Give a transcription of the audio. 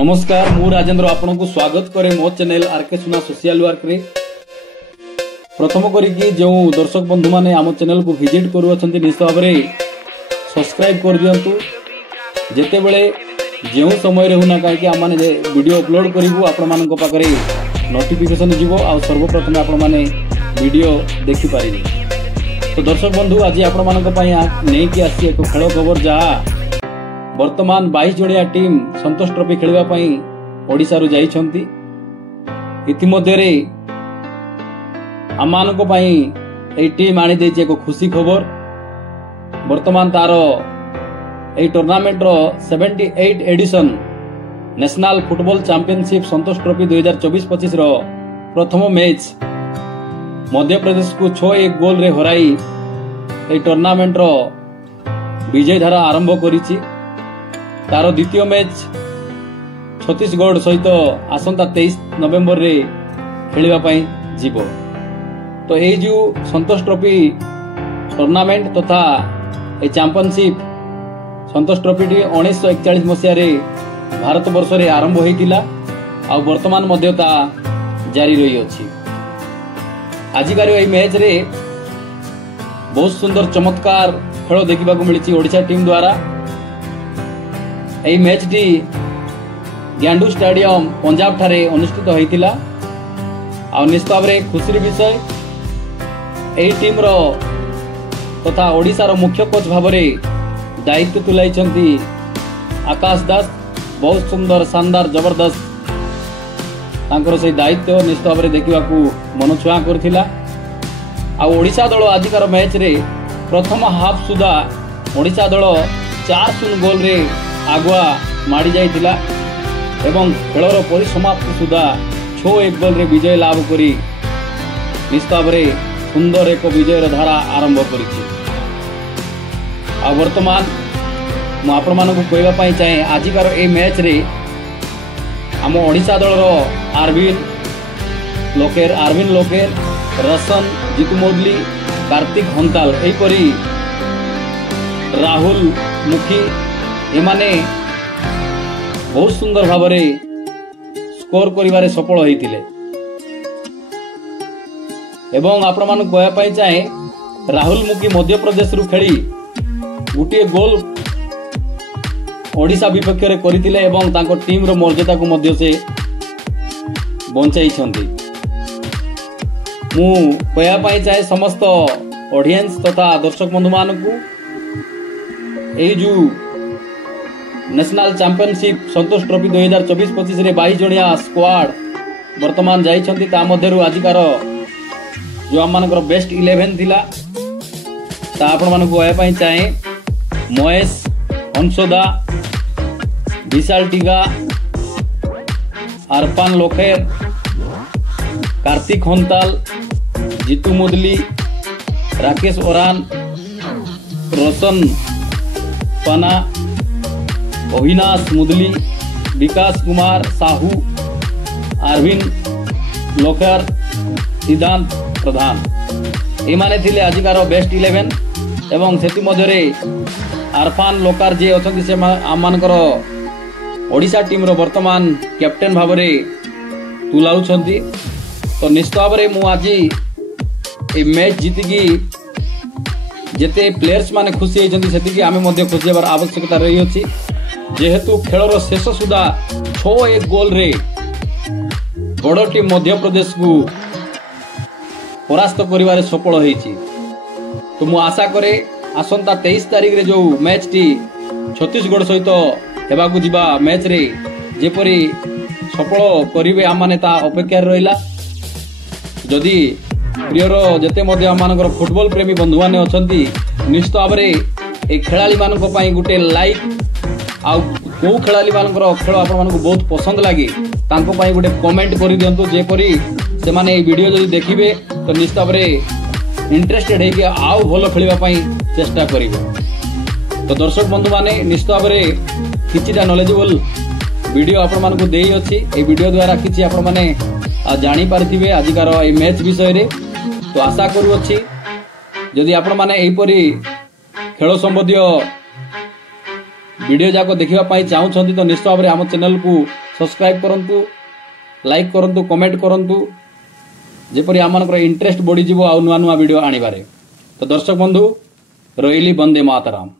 नमस्कार मु राजेंद्र आपन को स्वागत करे मो चैनल आरके सुना सोशल वर्क रे। प्रथम करिकी जो दर्शक बंधु माने आम चैनल को विजिट करू अछंती निश्चित भाव में सब्सक्राइब कर दियंतु। जेते बेले जेउ समय रे हुना काहे कि आम माने वीडियो अपलोड करिवु आपण मानन को पाकरे नोटिफिकेशन जीवो आ सर्वप्रथम आपण माने वीडियो देखि पारिबे। तो दर्शक बंधु आज आपण मानन को पई नै कि आसी एक खेल खबर जा वर्तमान 22 जणिया टीम संतोष ट्रॉफी खेलवा पई ओडिसा रु जाइछंती। इतिमध्ये रे आमान को पई ए टीम आनी देछि एक खुशी खबर। वर्तमान तारो ए टूर्नामेंट रो 78 एडिशन नेशनल फुटबॉल चैंपियनशिप संतोष ट्रॉफी 2024-25 रो प्रथम मैच मध्य प्रदेश को 6-1 गोल रे हराई ए टूर्नामेंट रो विजय धारा आरंभ करिछि। तार द्वितीय मैच छत्तीसगढ़ सहित आसंता 23 नवेम्बर रे खेलिबा पई जीवो। तो ए जो संतोष ट्रॉफी टूर्नामेंट तथा ए चैंपियनशिप संतोष ट्रॉफी 1941 मसिया रे भारत वर्ष रे आरंभ होइतिला आ वर्तमान मध्यता जारी रही अछि। आजिकार ए मैच रे बहुत सुंदर चमत्कार खेल देखिबा को मिलिछि ओडिशा टीम द्वारा। एई मैच टी ग्यांडू स्टेडियम पंजाब ठारे अनुष्ठित होइतिला आ निश्चित भाव में खुशी विषय एई टीम रो तथा ओडिसा रो मुख्य कोच भाव में दायित्व तुलाइछंती आकाश दास। बहुत सुंदर शानदार जबरदस्त तांकर से दायित्व निश्चित भाव में देखा मन छुआ करथिला। आ ओडिशा दल आजिकार मैच रे प्रथम हाफ सुधा ओडिशा दल 4-0 गोल रे आगुआ माड़ी जाइतिला एवं खेलर परिसमाप्ति सुधा 6-1 गोल रे विजय लाभ करी निश्चित भाव में सुंदर एक विजयर धारा आरंभ करिछि। आ वर्तमान मु आपण मानकु कहबा पई चाहे आजिकार ए मैच रे आम ओडिशा दल रो आरविन लोकेर रसन जीतू मोदली कार्तिक हंताल एपरी राहुल मुखी एमाने बहुत सुंदर भाव में स्कोर करिवारे सफल होइतिले। एवं आपण मानकु कहबा पई चाहे राहुल मुखी मध्य प्रदेश रु खेली गोटे गोल ओडिशा विपक्ष रे करितिले एवं तांको टीम रो मर्यादा को मध्य से बंचाइछंती। मु कहबा पई चाहे समस्त ऑडियंस तथा दर्शक बंधु मानकु एई जो नेशनल चैंपियनशिप संतोष ट्रॉफी 2024-25 रे 22 जणिया स्क्वाड वर्तमान जाइछंती। ता मध्यरु आजिकार जो आम मानकर बेस्ट 11 थिला ता आपण मानकु कहबा पई चाहे महेश हंसोदा विशाल टीगा अरपान लोखेर कार्तिक हंताल जीतू मुदली राकेश ओरान रोशन पना अविनाश मुदली विकास कुमार साहू आरविन लोकर सिद्धांत प्रधान एमाने थिले आजिकार बेस्ट 11 एवं सेति मध्यरे आरफान लोकार जे अछंती से आमानकर ओडिशा टीम रो वर्तमान कैप्टेन भाव में तुलाउछंती। तो निश्चित भाव में मु आज ए मैच जीतिकी जेते प्लेयर्स माने खुशी होइछंती सेतिकी आमे मध्य खुशी हेबार आवश्यकता रही अछि। जेहेतु खेलर शेष सुधा 6-1 गोल रे बड़ टीम मध्य प्रदेश को परास्त करिवारे सफल होइछि। तो मु आशा करे आसंता 23 तारिख रे जो मैच टी छत्तीसगढ़ सहित हेबाकु जिबा मैच रे जेपरी सफल करिवे आमाने ता अपेक्षा रहिला। जदि प्रियर जेते मध्य आमानकर फुटबॉल प्रेमी बंधु माने अछंती निश्चित भाव में ए खेलाड़ी मानक पई गुटे लाइक आ को खेलाड़ी मानकर खेल आपण मानक बहुत पसंद लागे तांको पई गुटे कमेंट करि दियंतु जेपरी से माने ए वीडियो जदि देखिबे तो निश्चित भाव में इंटरेस्टेड है कि आउ भलो खेलिबा पई चेष्टा करिवो। तो दर्शक बंधु माने निश्चित भाव में किछिटा नॉलेजेबल वीडियो आपण मानक देई अछि। ए वीडियो द्वारा किछि आपण माने जानि पारथिबे आजिकार ए मैच विषय रे। तो आशा करू अछि जदि आपण माने एपरी खेल संबंधी वीडियो जाको देखिबा पई चाहउछंती तो निश्चित भाव में आम चैनल को सब्सक्राइब करंतु लाइक करंतु कमेंट करंतु जेपरि आमनकर इंटरेस्ट बढ़ी जीवो आ नुआ नुआ वीडियो आनिबारे। तो दर्शक बंधु रहिली वंदे मातरम।